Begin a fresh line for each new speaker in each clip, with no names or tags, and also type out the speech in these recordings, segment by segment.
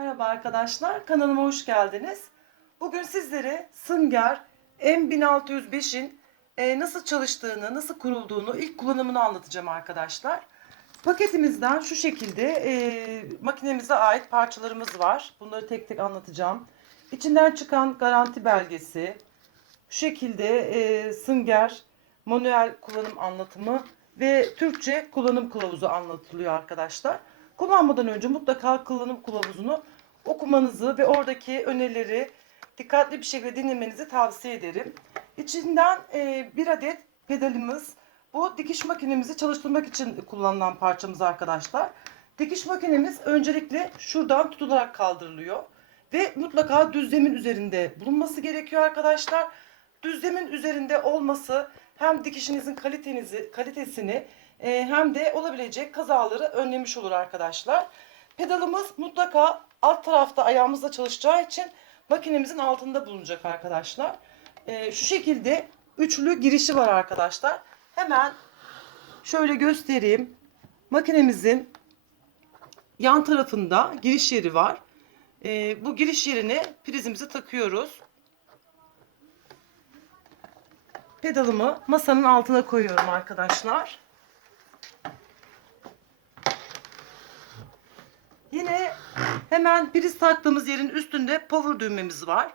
Merhaba arkadaşlar, kanalıma hoş geldiniz. Bugün sizlere Sınger M1605'in e, nasıl çalıştığını, nasıl kurulduğunu, ilk kullanımını anlatacağım arkadaşlar. Paketimizden şu şekilde e, makinemize ait parçalarımız var. Bunları tek tek anlatacağım. İçinden çıkan garanti belgesi, şu şekilde e, Sınger manuel kullanım anlatımı ve Türkçe kullanım kılavuzu anlatılıyor arkadaşlar. Kullanmadan önce mutlaka kullanım kılavuzunu okumanızı ve oradaki önerileri dikkatli bir şekilde dinlemenizi tavsiye ederim. İçinden e, bir adet pedalımız. Bu dikiş makinemizi çalıştırmak için kullanılan parçamız arkadaşlar. Dikiş makinemiz öncelikle şuradan tutularak kaldırılıyor. Ve mutlaka düzlemin üzerinde bulunması gerekiyor arkadaşlar. Düzlemin üzerinde olması hem dikişinizin kalitenizi, kalitesini e, hem de olabilecek kazaları önlemiş olur arkadaşlar. Pedalımız mutlaka alt tarafta ayağımızla çalışacağı için makinemizin altında bulunacak arkadaşlar. E, şu şekilde üçlü girişi var arkadaşlar. Hemen şöyle göstereyim. Makinemizin yan tarafında giriş yeri var. E, bu giriş yerine prizimizi takıyoruz. Pedalımı masanın altına koyuyorum arkadaşlar. Yine hemen priz taktığımız yerin üstünde power düğmemiz var.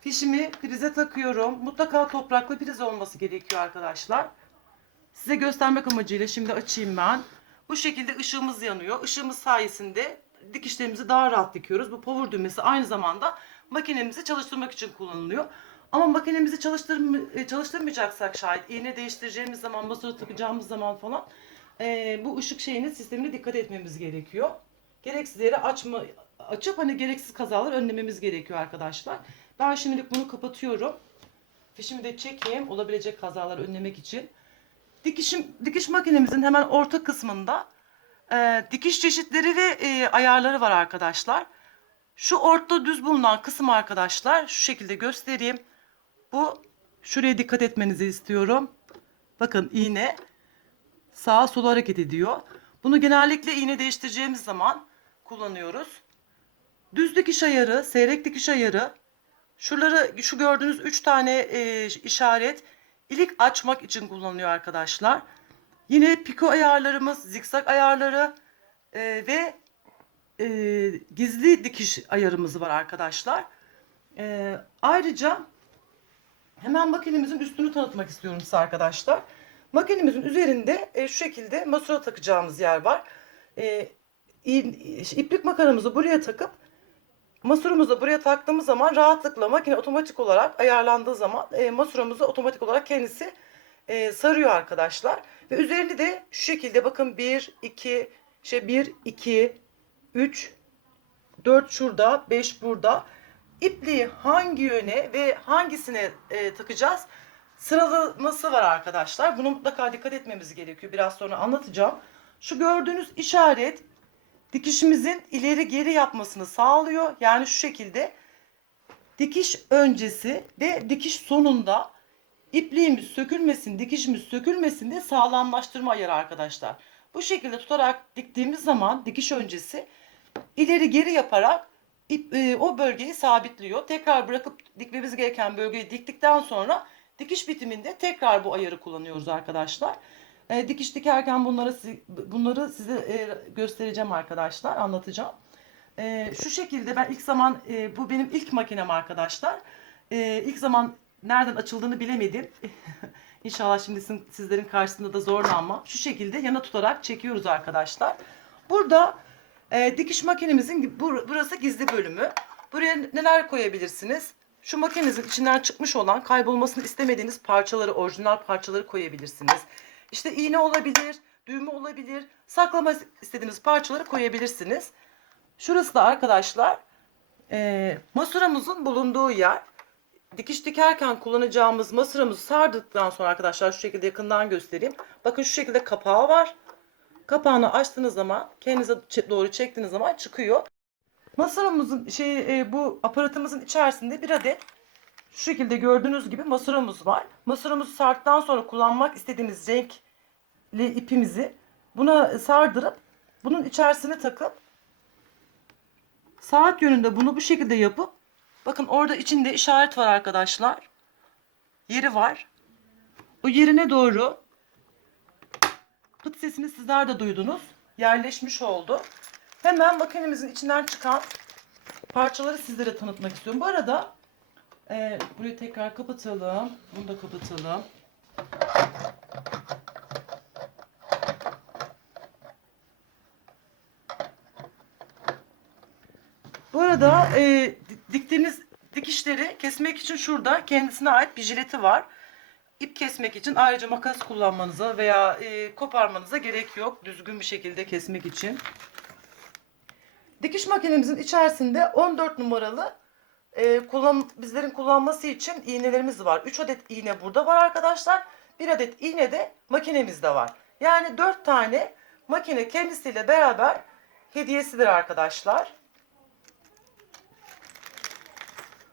Fişimi prize takıyorum. Mutlaka topraklı priz olması gerekiyor arkadaşlar. Size göstermek amacıyla şimdi açayım ben. Bu şekilde ışığımız yanıyor. Işığımız sayesinde dikişlerimizi daha rahat dikiyoruz. Bu power düğmesi aynı zamanda makinemizi çalıştırmak için kullanılıyor. Ama makinemizi çalıştırm çalıştırmayacaksak şayet iğne değiştireceğimiz zaman, basılı takacağımız zaman falan e, bu ışık şeyine sistemine dikkat etmemiz gerekiyor. Gereksiz yere açma, açıp hani gereksiz kazalar önlememiz gerekiyor arkadaşlar. Ben şimdilik bunu kapatıyorum. Fişimi de çekeyim olabilecek kazaları önlemek için. Dikişim, dikiş makinemizin hemen orta kısmında e, dikiş çeşitleri ve e, ayarları var arkadaşlar. Şu orta düz bulunan kısım arkadaşlar şu şekilde göstereyim. Bu şuraya dikkat etmenizi istiyorum. Bakın iğne sağa sola hareket ediyor. Bunu genellikle iğne değiştireceğimiz zaman kullanıyoruz. Düz dikiş ayarı, seyrek dikiş ayarı. Şuraları şu gördüğünüz 3 tane e, işaret ilik açmak için kullanılıyor arkadaşlar. Yine piko ayarlarımız, zikzak ayarları e, ve e, gizli dikiş ayarımız var arkadaşlar. E, ayrıca hemen makinemizin üstünü tanıtmak istiyorum size arkadaşlar. Makinemizin üzerinde e, şu şekilde masura takacağımız yer var. E, iplik makaramızı buraya takıp masurumuzu buraya taktığımız zaman rahatlıkla makine otomatik olarak ayarlandığı zaman e, masuramızı otomatik olarak kendisi e, sarıyor arkadaşlar. Ve üzerinde de şu şekilde bakın 1, 2, şey 1, 2, 3, 4 şurada, 5 burada. İpliği hangi yöne ve hangisine e, takacağız? Sıralaması var arkadaşlar. Bunu mutlaka dikkat etmemiz gerekiyor. Biraz sonra anlatacağım. Şu gördüğünüz işaret dikişimizin ileri geri yapmasını sağlıyor. Yani şu şekilde dikiş öncesi ve dikiş sonunda ipliğimiz sökülmesin, dikişimiz sökülmesin diye sağlamlaştırma ayarı arkadaşlar. Bu şekilde tutarak diktiğimiz zaman dikiş öncesi ileri geri yaparak ip, e, o bölgeyi sabitliyor. Tekrar bırakıp dikmemiz gereken bölgeyi diktikten sonra dikiş bitiminde tekrar bu ayarı kullanıyoruz arkadaşlar. E, dikiş dikerken bunları bunları size e, göstereceğim arkadaşlar, anlatacağım. E, şu şekilde ben ilk zaman e, bu benim ilk makinem arkadaşlar. E, ilk zaman nereden açıldığını bilemedim. İnşallah şimdi sizin, sizlerin karşısında da zorlanmam. Şu şekilde yana tutarak çekiyoruz arkadaşlar. Burada e, dikiş makinemizin bur burası gizli bölümü. Buraya neler koyabilirsiniz? Şu makinenizin içinden çıkmış olan kaybolmasını istemediğiniz parçaları, orijinal parçaları koyabilirsiniz. İşte iğne olabilir, düğme olabilir. Saklama istediğiniz parçaları koyabilirsiniz. Şurası da arkadaşlar e, masuramızın bulunduğu yer. Dikiş dikerken kullanacağımız masuramızı sardıktan sonra arkadaşlar şu şekilde yakından göstereyim. Bakın şu şekilde kapağı var. Kapağını açtığınız zaman kendinize doğru çektiğiniz zaman çıkıyor. Masaramızın şey e, bu aparatımızın içerisinde bir adet şu şekilde gördüğünüz gibi masuramız var. Masuramızı sardıktan sonra kullanmak istediğimiz renkli ipimizi buna sardırıp bunun içerisine takıp saat yönünde bunu bu şekilde yapıp bakın orada içinde işaret var arkadaşlar. Yeri var. O yerine doğru pıt sesini sizler de duydunuz. Yerleşmiş oldu. Hemen makinemizin içinden çıkan parçaları sizlere tanıtmak istiyorum. Bu arada e, burayı tekrar kapatalım. Bunu da kapatalım. Bu arada e, di- diktiğiniz dikişleri kesmek için şurada kendisine ait bir jileti var. İp kesmek için ayrıca makas kullanmanıza veya e, koparmanıza gerek yok düzgün bir şekilde kesmek için. Dikiş makinemizin içerisinde 14 numaralı e, kullan, bizlerin kullanması için iğnelerimiz var. 3 adet iğne burada var arkadaşlar. 1 adet iğne de makinemizde var. Yani 4 tane makine kendisiyle beraber hediyesidir arkadaşlar.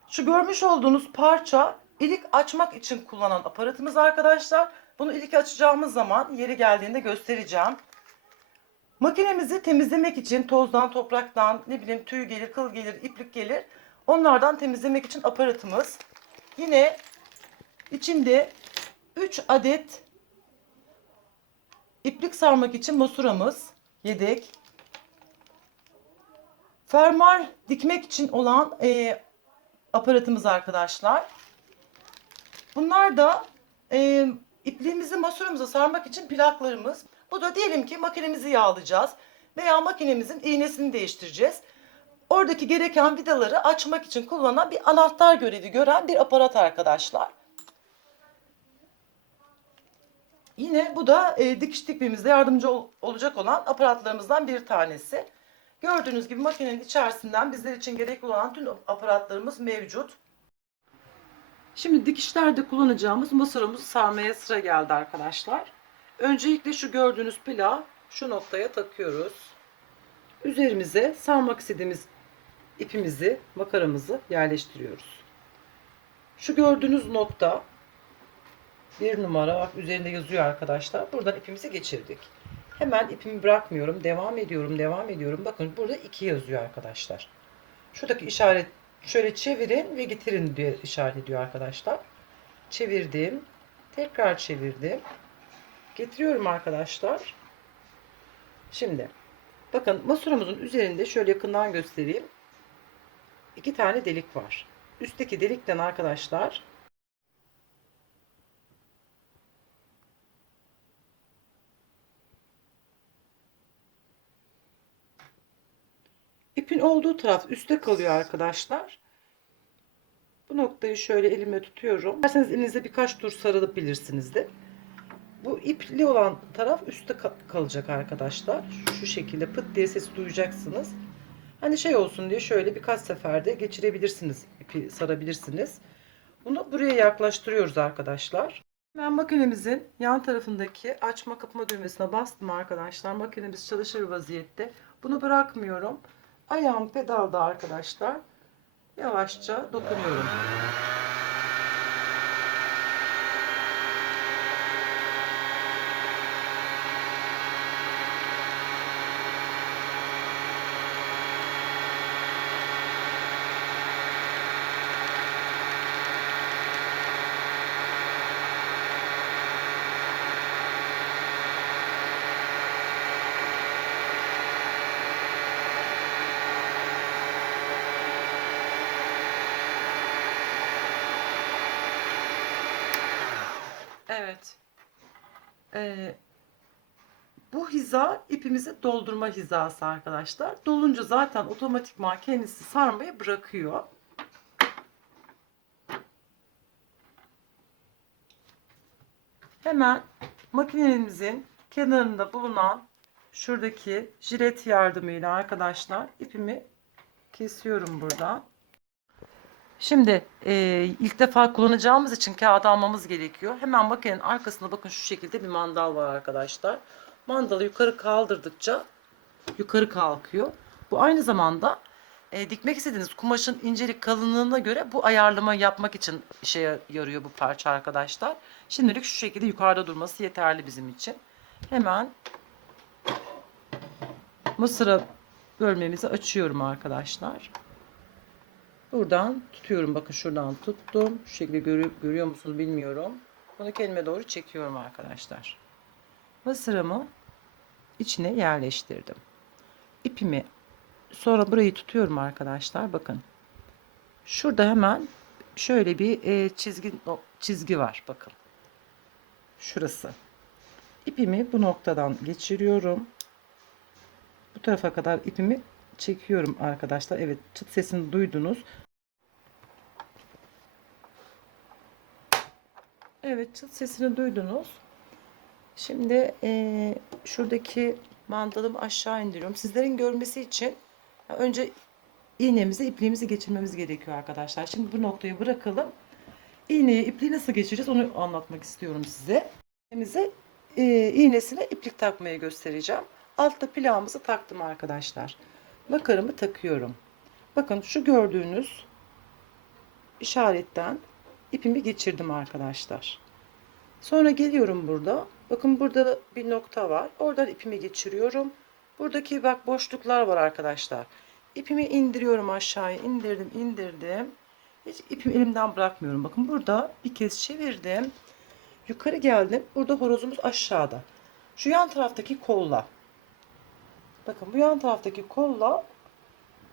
Şu görmüş olduğunuz parça ilik açmak için kullanılan aparatımız arkadaşlar. Bunu ilik açacağımız zaman yeri geldiğinde göstereceğim. Makinemizi temizlemek için tozdan, topraktan, ne bileyim tüy gelir, kıl gelir, iplik gelir. Onlardan temizlemek için aparatımız. Yine içinde 3 adet iplik sarmak için masuramız. Yedek. Fermuar dikmek için olan e, aparatımız arkadaşlar. Bunlar da e, ipliğimizi masuramıza sarmak için plaklarımız. Bu da diyelim ki makinemizi yağlayacağız veya makinemizin iğnesini değiştireceğiz. Oradaki gereken vidaları açmak için kullanılan bir anahtar görevi gören bir aparat arkadaşlar. Yine bu da e, dikiş dikmemizde yardımcı ol- olacak olan aparatlarımızdan bir tanesi. Gördüğünüz gibi makinenin içerisinden bizler için gerekli olan tüm aparatlarımız mevcut. Şimdi dikişlerde kullanacağımız masaramızı sarmaya sıra geldi arkadaşlar. Öncelikle şu gördüğünüz plağı şu noktaya takıyoruz. Üzerimize sarmak istediğimiz ipimizi, makaramızı yerleştiriyoruz. Şu gördüğünüz nokta bir numara bak üzerinde yazıyor arkadaşlar. Buradan ipimizi geçirdik. Hemen ipimi bırakmıyorum. Devam ediyorum, devam ediyorum. Bakın burada 2 yazıyor arkadaşlar. Şuradaki işaret şöyle çevirin ve getirin diye işaret ediyor arkadaşlar. Çevirdim. Tekrar çevirdim. Getiriyorum arkadaşlar. Şimdi bakın masuramızın üzerinde şöyle yakından göstereyim. İki tane delik var. Üstteki delikten arkadaşlar İpin olduğu taraf üstte kalıyor arkadaşlar. Bu noktayı şöyle elime tutuyorum. İsterseniz elinizde birkaç tur sarılabilirsiniz de. Bu ipli olan taraf üstte ka- kalacak arkadaşlar. Şu şekilde pıt diye ses duyacaksınız. Hani şey olsun diye şöyle birkaç seferde geçirebilirsiniz. ipi sarabilirsiniz. Bunu buraya yaklaştırıyoruz arkadaşlar. Ben makinemizin yan tarafındaki açma kapama düğmesine bastım arkadaşlar. Makinemiz çalışır vaziyette. Bunu bırakmıyorum. Ayağım pedalda arkadaşlar. Yavaşça dokunuyorum. Evet. Ee, bu hiza ipimizi doldurma hizası arkadaşlar. Dolunca zaten otomatikman kendisi sarmayı bırakıyor. Hemen makinemizin kenarında bulunan şuradaki jilet yardımıyla arkadaşlar ipimi kesiyorum buradan. Şimdi e, ilk defa kullanacağımız için kağıt almamız gerekiyor. Hemen makinenin arkasında bakın şu şekilde bir mandal var arkadaşlar. Mandalı yukarı kaldırdıkça yukarı kalkıyor. Bu aynı zamanda e, dikmek istediğiniz kumaşın incelik kalınlığına göre bu ayarlama yapmak için işe yarıyor bu parça arkadaşlar. Şimdilik şu şekilde yukarıda durması yeterli bizim için. Hemen mısıra bölmemizi açıyorum arkadaşlar. Buradan tutuyorum. Bakın şuradan tuttum. Şu şekilde görü- görüyor musunuz bilmiyorum. Bunu kendime doğru çekiyorum arkadaşlar. Mısırımı içine yerleştirdim. İpimi sonra burayı tutuyorum arkadaşlar. Bakın. Şurada hemen şöyle bir e, çizgi çizgi var. Bakın. Şurası. İpimi bu noktadan geçiriyorum. Bu tarafa kadar ipimi çekiyorum arkadaşlar. Evet çıt sesini duydunuz. Evet çıt sesini duydunuz. Şimdi eee, şuradaki mandalımı aşağı indiriyorum. Sizlerin görmesi için önce iğnemizi ipliğimizi geçirmemiz gerekiyor arkadaşlar. Şimdi bu noktayı bırakalım. İğneyi ipliği nasıl geçireceğiz onu anlatmak istiyorum size. İğnemize eee, iğnesine iplik takmayı göstereceğim. Altta plağımızı taktım arkadaşlar. Makarımı takıyorum. Bakın şu gördüğünüz işaretten ipimi geçirdim arkadaşlar. Sonra geliyorum burada. Bakın burada da bir nokta var. Oradan ipimi geçiriyorum. Buradaki bak boşluklar var arkadaşlar. İpimi indiriyorum aşağıya. indirdim, indirdim. Hiç ipimi elimden bırakmıyorum. Bakın burada bir kez çevirdim. Yukarı geldim. Burada horozumuz aşağıda. Şu yan taraftaki kolla. Bakın bu yan taraftaki kolla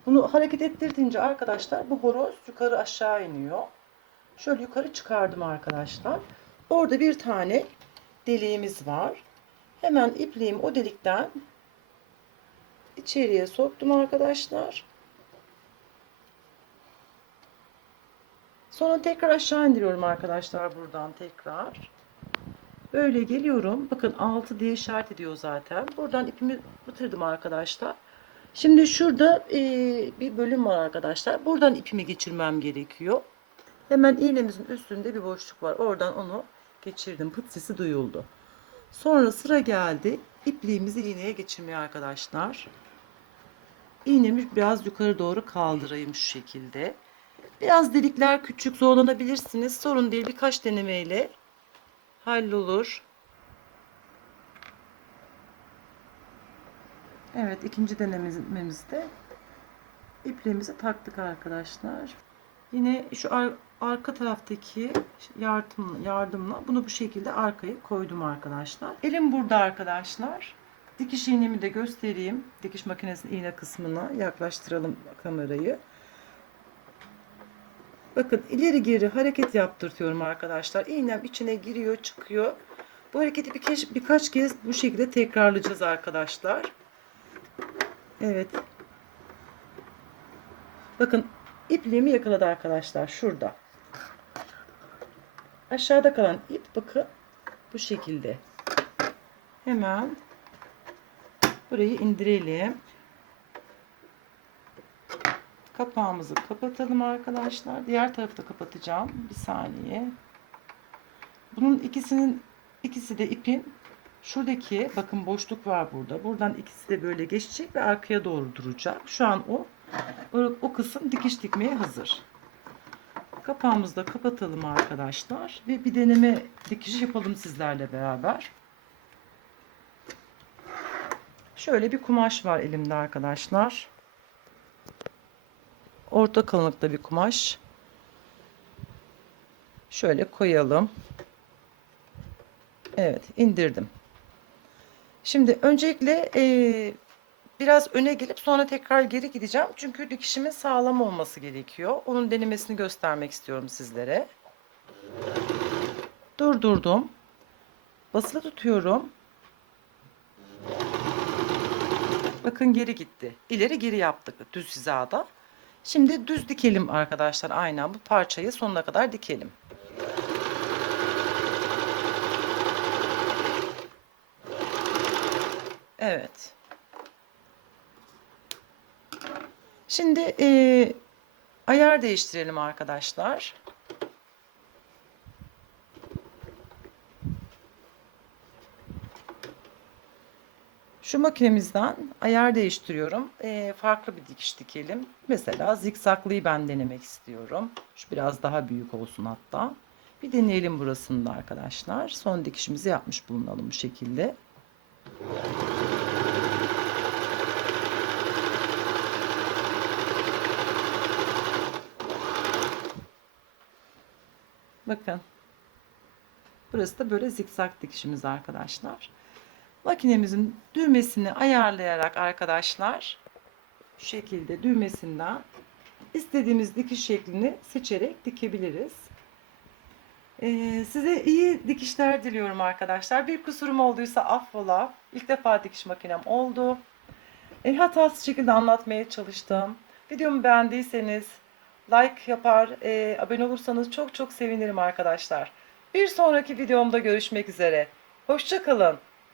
bunu hareket ettirdiğince arkadaşlar bu horoz yukarı aşağı iniyor. Şöyle yukarı çıkardım arkadaşlar. Orada bir tane deliğimiz var. Hemen ipliğimi o delikten içeriye soktum arkadaşlar. Sonra tekrar aşağı indiriyorum arkadaşlar buradan tekrar. Böyle geliyorum. Bakın 6 diye işaret ediyor zaten. Buradan ipimi batırdım arkadaşlar. Şimdi şurada e, bir bölüm var arkadaşlar. Buradan ipimi geçirmem gerekiyor. Hemen iğnemizin üstünde bir boşluk var. Oradan onu geçirdim. Pıt sesi duyuldu. Sonra sıra geldi. İpliğimizi iğneye geçirmeye arkadaşlar. İğnemi biraz yukarı doğru kaldırayım şu şekilde. Biraz delikler küçük zorlanabilirsiniz. Sorun değil. Birkaç denemeyle hallolur. Evet ikinci denememizde ipliğimizi taktık arkadaşlar. Yine şu ar- arka taraftaki yardım, yardımla bunu bu şekilde arkaya koydum arkadaşlar. Elim burada arkadaşlar. Dikiş iğnemi de göstereyim. Dikiş makinesinin iğne kısmına yaklaştıralım kamerayı. Bakın ileri geri hareket yaptırtıyorum arkadaşlar. İğnem içine giriyor çıkıyor. Bu hareketi birkaç, birkaç kez bu şekilde tekrarlayacağız arkadaşlar. Evet. Bakın ipliğimi yakaladı arkadaşlar şurada. Aşağıda kalan ip bakın bu şekilde. Hemen burayı indirelim. Kapağımızı kapatalım arkadaşlar. Diğer tarafı da kapatacağım. Bir saniye. Bunun ikisinin ikisi de ipin şuradaki bakın boşluk var burada. Buradan ikisi de böyle geçecek ve arkaya doğru duracak. Şu an o o, kısım dikiş dikmeye hazır. Kapağımızı da kapatalım arkadaşlar ve bir deneme dikiş yapalım sizlerle beraber. Şöyle bir kumaş var elimde arkadaşlar. Orta kalınlıkta bir kumaş. Şöyle koyalım. Evet indirdim. Şimdi öncelikle e, biraz öne gelip sonra tekrar geri gideceğim. Çünkü dikişimin sağlam olması gerekiyor. Onun denemesini göstermek istiyorum sizlere. Durdurdum. Basılı tutuyorum. Bakın geri gitti. İleri geri yaptık düz hizada. Şimdi düz dikelim arkadaşlar. Aynen bu parçayı sonuna kadar dikelim. Evet. Şimdi e, ayar değiştirelim arkadaşlar. Şu makinemizden ayar değiştiriyorum. E, farklı bir dikiş dikelim. Mesela zikzaklıyı ben denemek istiyorum. Şu biraz daha büyük olsun hatta. Bir deneyelim burasını da arkadaşlar. Son dikişimizi yapmış bulunalım bu şekilde. Bakın. Burası da böyle zikzak dikişimiz arkadaşlar. Makinemizin düğmesini ayarlayarak arkadaşlar şu şekilde düğmesinden istediğimiz dikiş şeklini seçerek dikebiliriz. Ee, size iyi dikişler diliyorum arkadaşlar. Bir kusurum olduysa affola. İlk defa dikiş makinem oldu. E, hatasız şekilde anlatmaya çalıştım. Videomu beğendiyseniz like yapar, e, abone olursanız çok çok sevinirim arkadaşlar. Bir sonraki videomda görüşmek üzere. Hoşçakalın.